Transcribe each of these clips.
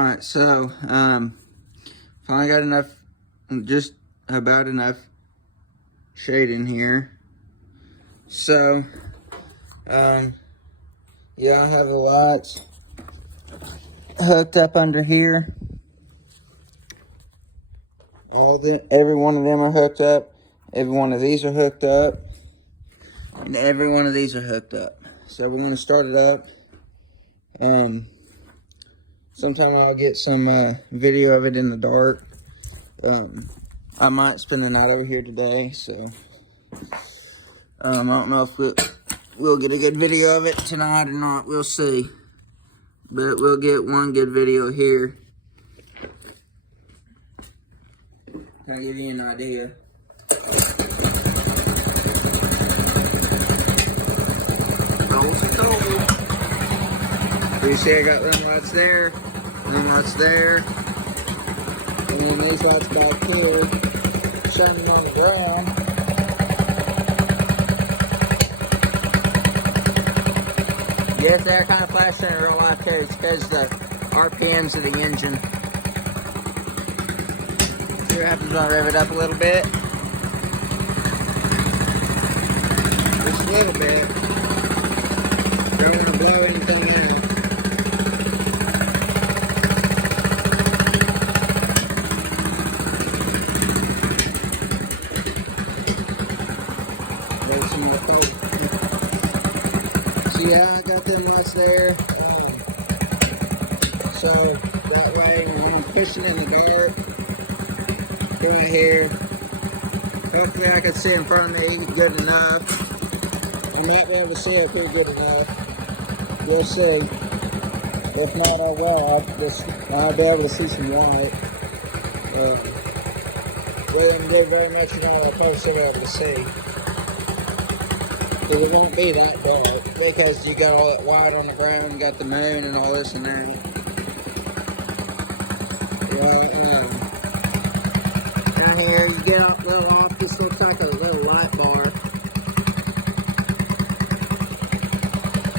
Alright, so, finally got enough, just about enough shade in here. So, yeah, I have the lights hooked up under here. Every one of them are hooked up. Every one of these are hooked up. And every one of these are hooked up. So we're going to start it up. And sometime I'll get some video of it in the dark. I might spend the night over here today, so I don't know if we'll get a good video of it tonight or not. We'll see. But we'll get one good video here. Kind of give you an idea. You see I got them lights there, them lights there, and then these lights back here, shining on the ground. Yes, they're kind of flashing in real life too. It's because the RPMs of the engine. See what happens when I rev it up a little bit? Just a little bit. Don't want to blow anything in it. There's some more coke. See how I got them lights there? So that way when I'm pushing in the dark, right here, hopefully I can see in front of me good enough. I might be able to see it pretty good enough. We'll see. If not, oh well, I'll be able to see some light. Wouldn't do very much, you know, I'll probably still be able to see. But it won't be that dark because you got all that white on the ground, you got the moon and all this and that. Well, down here, you get a little off, this looks like a little light bar.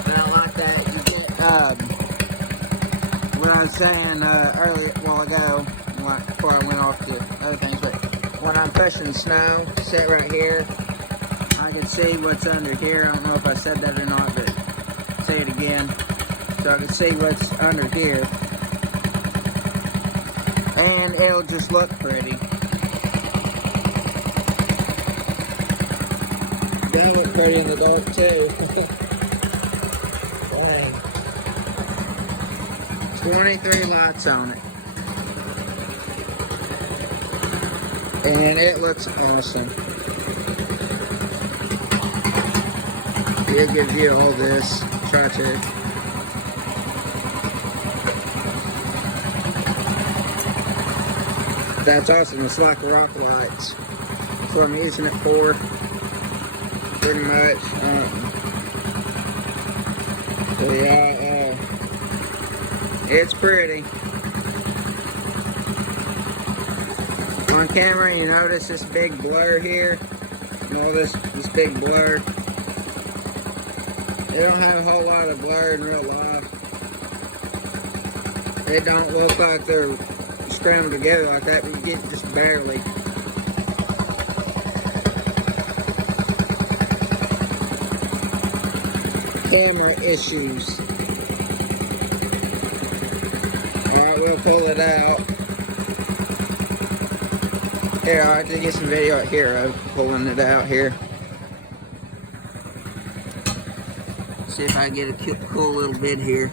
And I like that. You get, what I was saying earlier, a while ago, before I went off to other things, but when I'm pushing snow, sit right here, I can see what's under here. I don't know if I said that or not, but say it again. So I can see what's under here. And it'll just look pretty. That'll look pretty in the dark too. Dang. 23 lights on it. And it looks awesome. It gives you all this. Try to. That's awesome. It's like rock lights. That's what I'm using it for. Pretty much. So yeah, it's pretty. On camera, you notice this big blur here. And all this big blur. They don't have a whole lot of blur in real life. They don't look like they're scrambled together like that, but you get just barely. Camera issues. Alright, we'll pull it out. Here, I did get some video out here of pulling it out here. See if I can get a cool little bit here.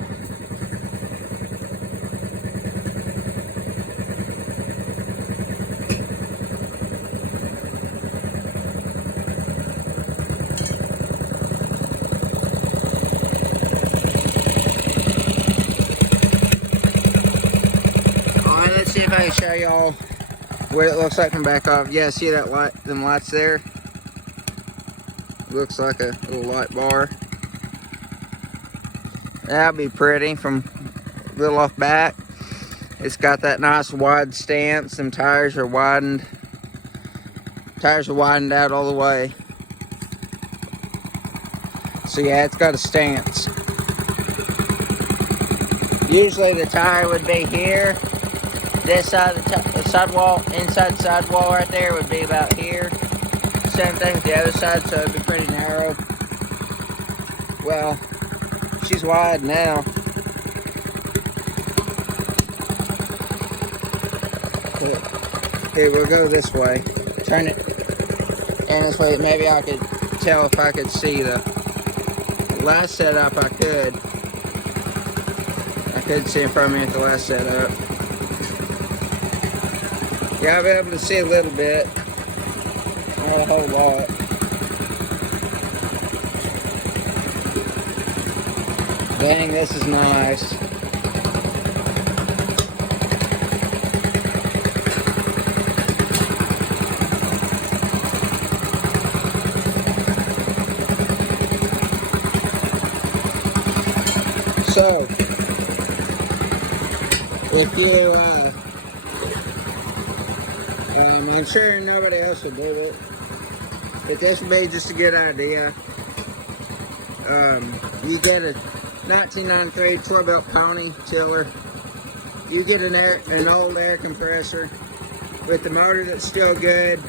Alright, let's see if I can show y'all what it looks like from back off. Yeah, see that light, them lights there? Looks like a little light bar. That'll be pretty from a little off back. It's got that nice wide stance. Them tires are widened. Tires are widened out all the way. So yeah, it's got a stance. Usually the tire would be here. This side of the sidewall, inside sidewall right there would be about here. Same thing with the other side, so it'd be pretty narrow. Well, she's wide now. Here, we'll go this way. Turn it. And this way, maybe I could tell if I could see the last setup. I could see in front of me at the last setup. Yeah, I'll be able to see a little bit. Not a whole lot. Dang, this is nice. So, if you, I'm sure nobody else will do it, but this would be just a good idea. You get a 1993 12-belt pony tiller. You get an old air compressor with the motor that's still good.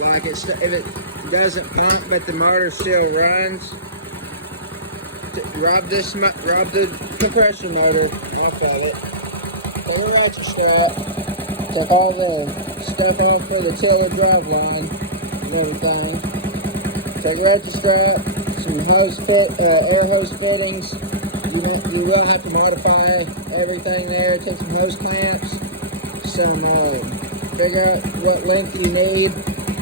Like if it doesn't pump but the motor still runs, rob the compression motor off of it. Pull the ratchet strap. Take all the stuff off for the tiller drive line and everything. Take a ratchet strap, some air hose fittings. You will have to modify everything there. Take some hose clamps, figure out what length you need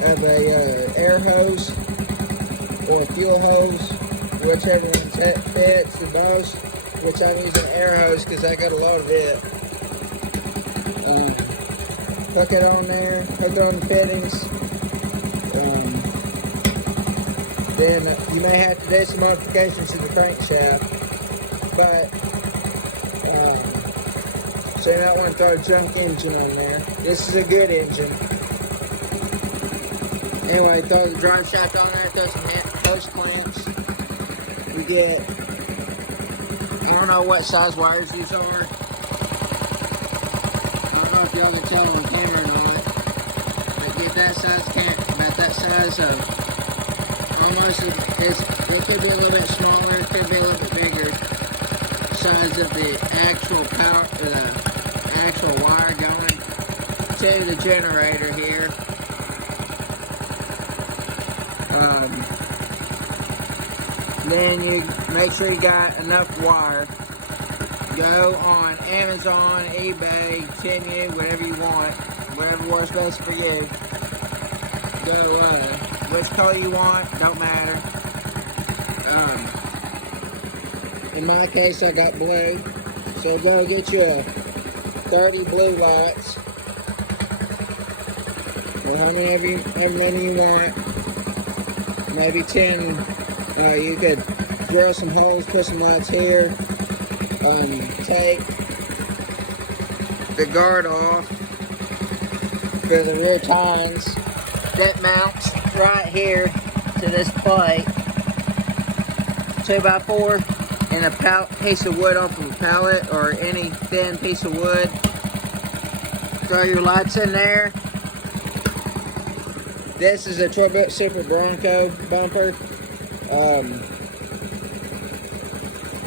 of a air hose or a fuel hose, whichever one fits the most. Which I'm using air hose because I got a lot of it. Hook it on there, hook it on the fittings. Then you may have to do some modifications to the crankshaft, but so you might want to throw a junk engine on there. This is a good engine. Anyway, throw the drive shaft on there, throw some hose clamps. You get, I don't know what size wires these are. If y'all can tell on camera or not, but get that size about that size of almost it could be a little bit smaller, it could be a little bit bigger. Size of the actual power, actual wire going to the generator here. Then you make sure you got enough wire. Go on Amazon, eBay, Temu, whatever you want, whatever works best for you. Go which color you want, don't matter. In my case, I got blue, so go get you 30 blue lights. Or how many you want? Maybe 10. You could drill some holes, put some lights here. Take the guard off for the rear tines. That mounts right here to this plate. 2x4 and a piece of wood off of a pallet or any thin piece of wood. Throw your lights in there. This is a 12-bit Super Bronco bumper.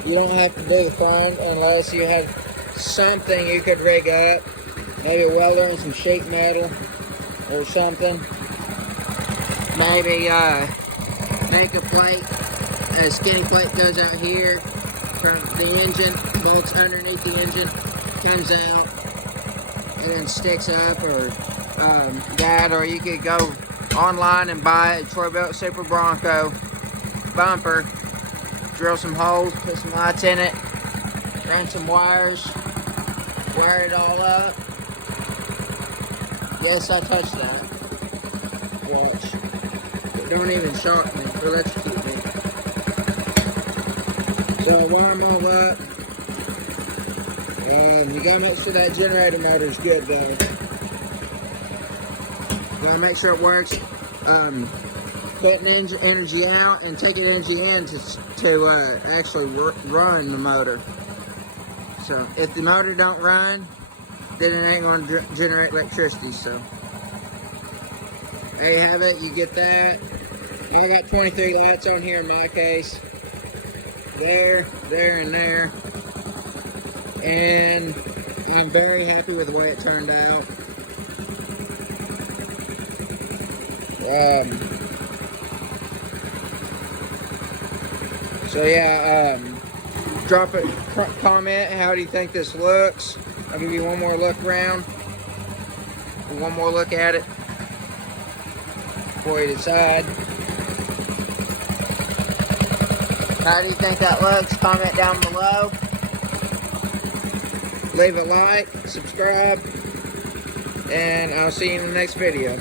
You don't have to do the front unless you have something you could rig up. Maybe a welder and some sheet metal or something. Maybe make a plate. A skinny plate goes out here for the engine, bolts underneath the engine, comes out, and then sticks up, or that, or you could go online and buy a Troy-Belt Super Bronco bumper, drill some holes, put some lights in it, ran some wires, wire it all up. Yes, I touched that. Watch. But don't even shock me, or electrocute me. So I wire them all up, and you gotta make sure that generator motor is good though. You gotta make sure it works. cutting energy out and taking energy in to actually run the motor. So if the motor don't run, then it ain't going to generate electricity. So there you have it. You get that. I got 23 lights on here in my case. There, there, and there. And I'm very happy with the way it turned out. So yeah, drop a comment. How do you think this looks? I'll give you one more look around. One more look at it before you decide. How do you think that looks? Comment down below. Leave a like, subscribe, and I'll see you in the next video.